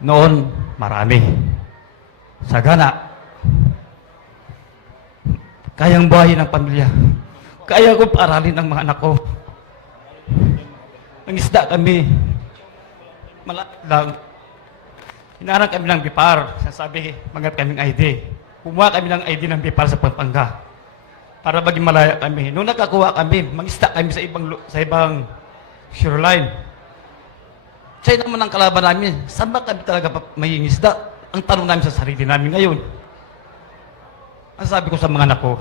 Noon, marami. Sagana. Kayang buhayin ng pamilya. Kaya ko paaralin ang mga anak ko. Nangisda kami. Malapit lang. Hinarang kami ng BIPAR. Sasabi, mangat kaming ID. Kumuha kami ng ID ng BIPAR sa Pampanga. Para maging malaya kami. Nung nakakuha kami, mangisda kami sa ibang shoreline. Siya naman ang kalaban namin. Saan ba kami talaga may isda? Ang tanong namin sa sarili namin ngayon. Ang sabi ko sa mga anak ko,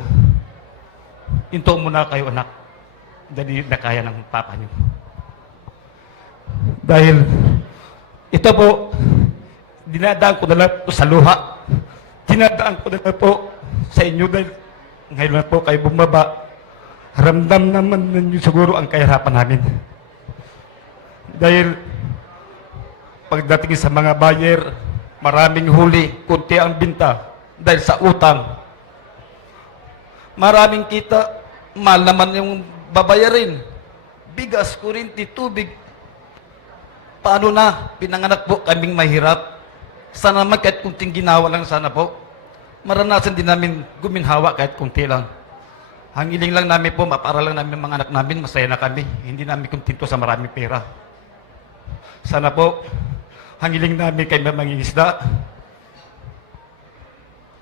hinto muna kayo anak. Dahil na kaya ng papa niyo. Dahil ito po, dinadaan ko na lang po sa luha. Dinadaan ko na lang po sa inyo dahil ngayon na po kayo bumaba. Ramdam naman ninyo siguro ang kahirapan namin. Dahil pagdating sa mga buyer, maraming huli, kunti ang binta dahil sa utang. Maraming kita, mahal naman yung babayarin. Bigas, kurinti, tubig. Paano na? Pinanganak po kaming mahirap. Sana naman kahit kunting ginawa lang sana po. Maranasan din namin guminhawa kahit kunti lang. Hangiling lang namin po, mapara lang namin mga anak namin, masaya na kami. Hindi namin kontento sa maraming pera. Sana po, hangiling namin kayo mangingisda.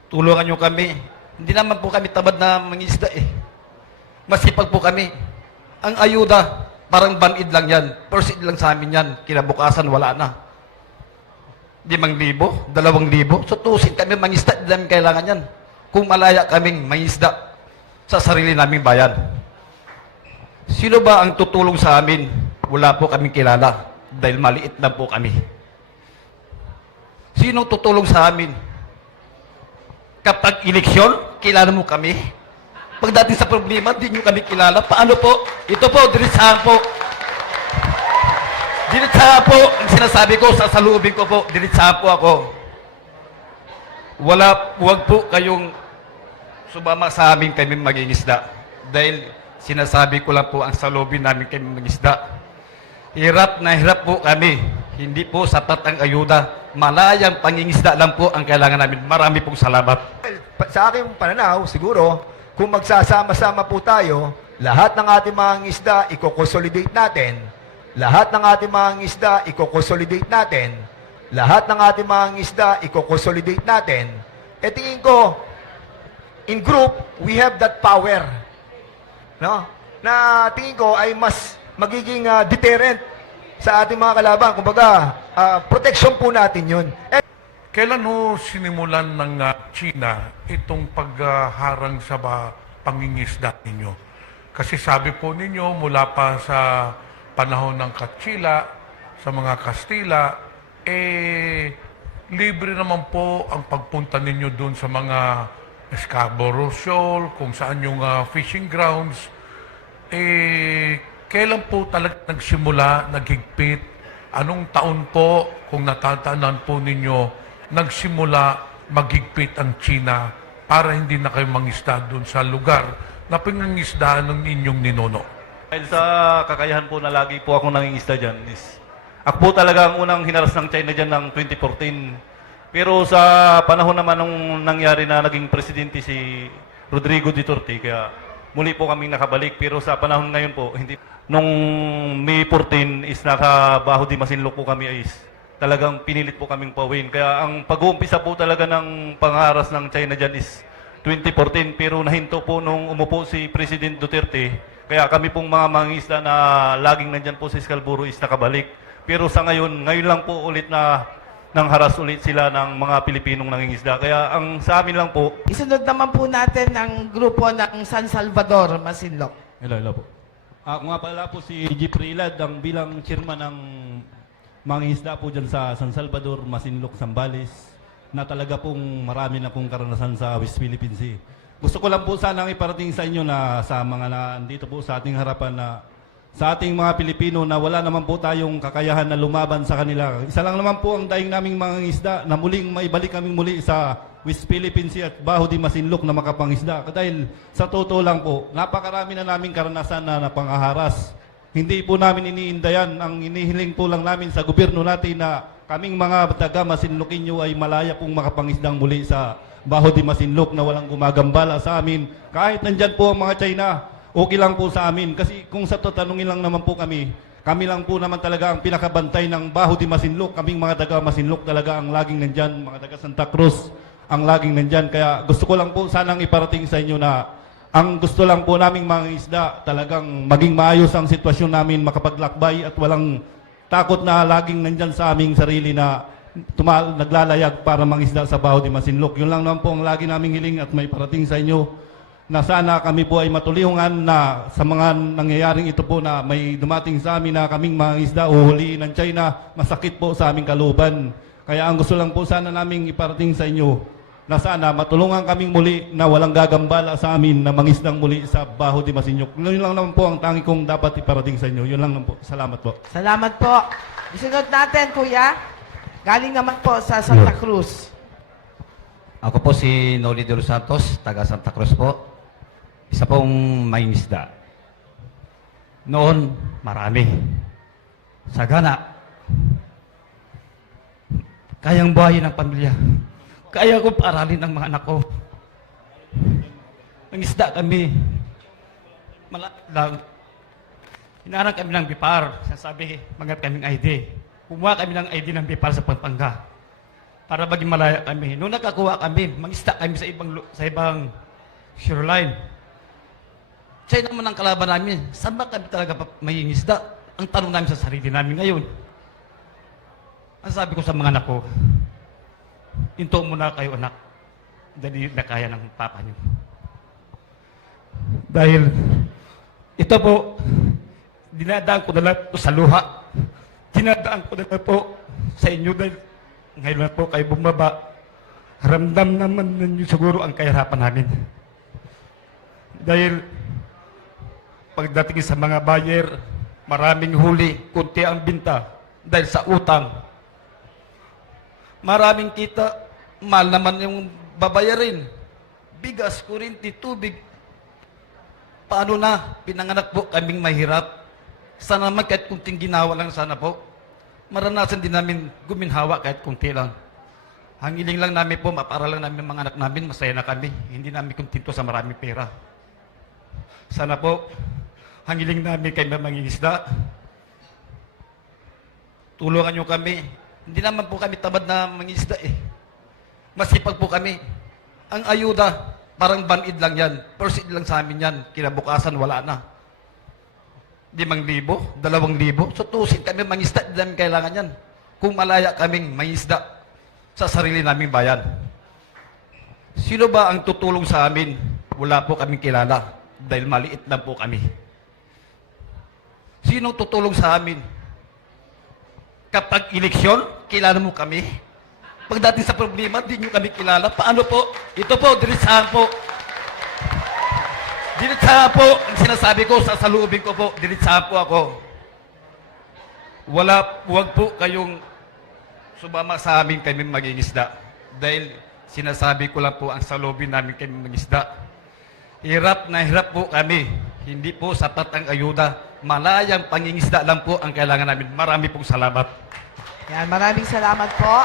Tulungan nyo kami. Hindi naman po kami tamad na mangingisda eh. Masipag po kami. Ang ayuda, parang banid lang yan. Proceed lang sa amin yan. Kinabukasan, wala na. 5,000, 2,000. So tusin kami mangisda, hindi namin kailangan yan. Kung malaya kaming mangisda sa sarili naming bayan. Sino ba ang tutulong sa amin? Wala po kaming kilala. Dahil maliit lang po kami. Sino tutulong sa amin? Kapag eleksyon, kilala mo kami. Pagdating sa problema, di nyo kami kilala. Paano po? Ito po, diretsahan po. Diretsahan po, ang sinasabi ko, sasalubin ko po, diretsahan po ako. Huwag po kayong sumama sa amin kami mag-ingisda. Dahil sinasabi ko lang po, ang salubin namin kami mag-ingisda. Hirap na hirap po kami. Hindi po sapat ang ayuda. Malayang pangingisda lang po ang kailangan namin. Marami pong salamat. Sa aking pananaw, siguro, kung magsasama-sama po tayo, lahat ng ating mga isda, i-consolidate natin. Lahat ng ating mga isda, i-consolidate natin. Lahat ng ating mga isda, i-consolidate natin. E tingin ko, in group, we have that power. No? Na tingin ko ay mas magiging deterrent sa ating mga kalaban. Kumbaga, protection po natin yun. Kailan ho sinimulan ng China itong pagharang sa pangingisda ninyo? Kasi sabi po ninyo, mula pa sa panahon ng Kastila, sa mga Kastila, libre naman po ang pagpunta ninyo doon sa mga Scarborough Shoal, kung saan yung fishing grounds. Kailan po talaga nagsimula, naghigpit? Anong taon po, kung natataanan po ninyo, nagsimula maghigpit ang China para hindi na kayo mangisda doon sa lugar na pinangisdaan ng inyong ninono? Dahil sa kakayahan po na lagi po akong nangingisda dyan is, ako po talaga ang unang hinaras ng China dyan ng 2014. Pero sa panahon naman nung nangyari na naging presidente si Rodrigo Duterte, kaya muli po kaming nakabalik. Pero sa panahon ngayon po, hindi. Nung May 14 is nakabaho di Masinloc po kami is talagang pinilit po kaming pauwiin. Kaya ang pag-uumpisa po talaga ng pangharas ng China dyan is 2014. Pero nahinto po nung umupo si President Duterte. Kaya kami pong mga mangingisda na laging nandyan po sa Scarborough is nakabalik. Pero sa ngayon lang po ulit na nang haras ulit sila ng mga Pilipinong nangingisda. Kaya ang sa amin lang po... Isunod naman po natin ang grupo ng San Salvador, Masinloc. Hello po. Ako nga pala po si Jeffrey Ilad, ang bilang chairman ng mangingisda po dyan sa San Salvador, Masinloc, Zambales, na talaga pong marami na pong karanasan sa West Philippine Sea. Gusto ko lang po sanang iparating sa inyo na sa mga nandito po sa ating harapan na sa ating mga Pilipino na wala naman po tayong kakayahan na lumaban sa kanila. Isa lang naman po ang daing naming mga isda na muling maibalik kaming muli sa West Philippine Sea at Baho di Masinloc na makapangisda. Dahil sa totoo lang po, napakarami na naming karanasan na napangaharas. Hindi po namin iniindayan. Ang inihiling po lang namin sa gobyerno natin na kaming mga taga Masinloqueño ay malaya pong makapangisdang muli sa Baho de Masinloc na walang gumagambala sa amin. Kahit nandyan po ang mga China, okay lang po sa amin. Kasi kung sa tatanungin lang naman po kami lang po naman talaga ang pinakabantay ng Baho de Masinloc. Kaming mga taga Masinloc talaga ang laging nandyan, mga taga Santa Cruz ang laging nandyan. Kaya gusto ko lang po sanang iparating sa inyo na ang gusto lang po naming mga isda talagang maging maayos ang sitwasyon namin, makapaglakbay at walang takot na laging nandyan sa aming sarili na naglalayag para mangisda sa Baho de Masinloc. Yun lang naman po ang lagi naming hiling at may parating sa inyo na sana kami po ay matulungan na sa mga nangyayaring ito po na may dumating sa amin na kaming mga isda uhuliin ng China, masakit po sa aming kalooban. Kaya ang gusto lang po sana naming iparating sa inyo na sana matulungan kaming muli na walang gagambala sa amin na mangisdang muli sa Baho de Masinloc. Yun lang naman po ang tangi kong dapat iparating sa inyo. Yun lang naman po. Salamat po. Salamat po. Isunod natin, Kuya. Galing naman po sa Santa Cruz. Ako po si Noli de los Santos, taga Santa Cruz po. Isa pong mangingisda. Noon, marami. Sagana. Kayang buhayin ng pamilya. Kaya ko paaralin ng mga anak ko. Nangisda kami. Hinarang kami ng bipar. Sasabi, mangat kaming ID. Kumuha kami ng ID ng bipar sa Pampanga. Para maging malaya kami. Nung nakakuha kami, mangisda kami sa ibang shoreline. Siya naman ang kalaban namin. Saan ba kami talaga may isda? Ang tanong namin sa sarili namin ngayon. Ang sabi ko sa mga anak ko, hinto muna kayo anak. Dahil na kaya ng papa niyo. Dahil ito po, dinadaan ko na lang po sa luha. Dinadaan ko na lang po sa inyo dahil ngayon na po kayo bumaba. Ramdam naman ninyo siguro ang kahirapan namin. Dahil pagdating sa mga buyer, maraming huli, kunti ang binta dahil sa utang. Maraming kita, mahal naman yung babayarin. Bigas, kurinti, tubig. Paano na? Pinanganak po kaming mahirap. Sana naman kahit kunting ginawa lang sana po. Maranasan din namin guminhawa kahit kunti lang. Hangiling lang namin po, mapara lang namin mga anak namin, masaya na kami. Hindi namin kontento sa maraming pera. Sana po, hangiling namin kayo mangingisda. Tulungan nyo kami. Hindi naman po kami tamad na mangingisda eh. Masipag po kami. Ang ayuda, parang banid lang yan. Proceed lang sa amin yan. Kinabukasan, wala na. 5,000, 2,000. So tusin kami mangisda, hindi namin kailangan yan. Kung malaya kaming mangisda sa sarili naming bayan. Sino ba ang tutulong sa amin? Wala po kaming kilala dahil maliit lang po kami. Sino tutulong sa amin? Kapag eleksyon, kilala mo kami. Pagdating sa problema, di nyo kami kilala. Paano po? Ito po, diretsahan po. Diretsahan po, ang sinasabi ko, sasalubin ko po, diretsahan po ako. Huwag po kayong sumama sa amin kami mangingisda. Dahil sinasabi ko lang po, ang salubin namin kami mangingisda. Hirap na hirap po kami. Hindi po sapat ang ayuda. Malayang pangingisda lang po ang kailangan namin. Marami pong salamat. Yan, maraming salamat po.